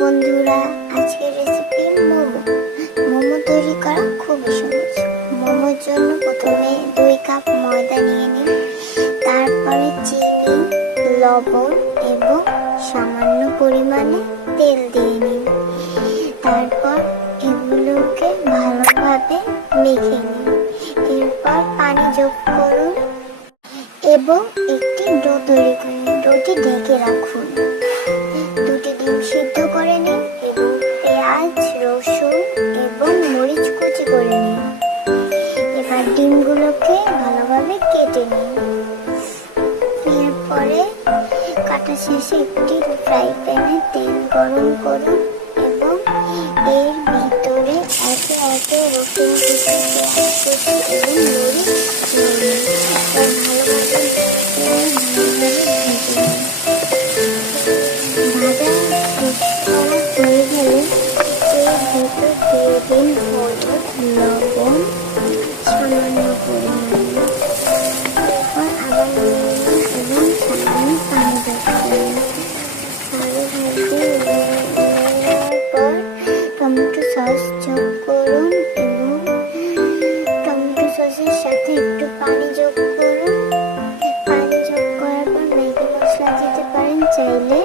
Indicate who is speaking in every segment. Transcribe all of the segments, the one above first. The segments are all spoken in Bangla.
Speaker 1: বন্ধুরা, আজকের রেসিপি মোমো। মোমো তৈরি করা খুবই সহজ। মোমোর জন্য প্রথমে দুই কাপ ময়দা নিয়ে নিন। তারপরে চিনি, লবণ এবং সামান্য পরিমাণে তেল দিয়ে নিন। তারপর এগুলোকে ভালোভাবে মেখে নিন। এরপর পানি যোগ করুন এবং একটি ডো তৈরি করুন। ডোটি ঢেকে রাখুন। শেষে একটি ফ্রাই প্যানে তেল গরম করুন এবং এর ভিতরে একে একে রসুন এবং ভালোভাবে ভালোভাবে ভেজে চাইলে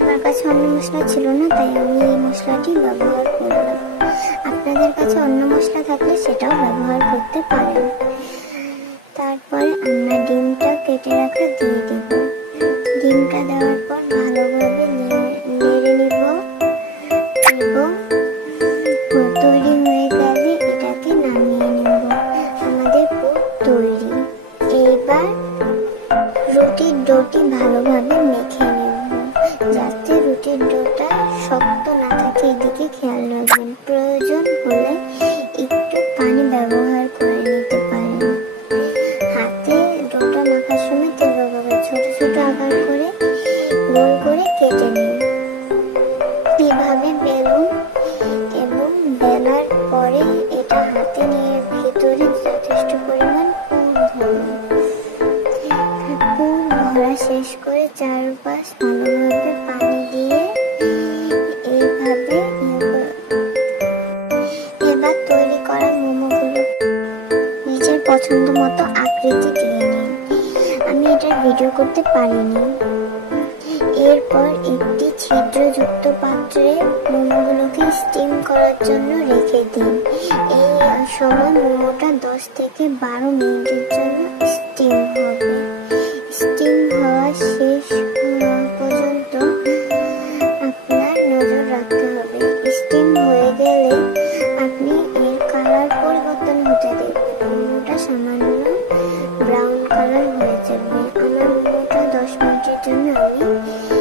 Speaker 1: আমার কাছে অন্য মশলা ছিল না, তাই আমি এই মশলাটি ব্যবহার করলাম। আপনাদের কাছে অন্য মশলা থাকলে সেটাও ব্যবহার করতে পারেন। তারপরে আমরা ডিমটা কেটে রাখা দিয়ে দেব। ডিমটা দেওয়ার পর ভালোভাবে নেড়ে নেব। এবং তৈরি হয়ে গেলে এটাকে নামিয়ে নেব। আমাদের পুর তৈরি। এইবার রুটির ডোটি ভালোভাবে যাতে রুটির ডোটা শক্ত না থাকে, এদিকে খেয়াল রাখবেন। প্রয়োজন হলে একটু পানি ব্যবহার করে নিতে পারেন। হাতে ডোটা মাখার সময় তেল ব্যবহার ছোট ছোট আকার করে গোল করে কেটে নিন। এভাবে বেলুন এবং বেলার পরে এটা হাতে নিয়ে ভিতরে যথেষ্ট পরিমাণ শেষ করে চারপাশ ভালোভাবে পানি মতো আকৃতি দিয়ে নিন আমি এটার ভিডিও করতে পারিনি। এরপর একটি ছিদ্রযুক্ত পাত্রে মোমোগুলোকে স্টিম করার জন্য রেখে দিন। এই সময় মোমোটা দশ থেকে বারো মিনিটের জন্য স্টিম হয় mim.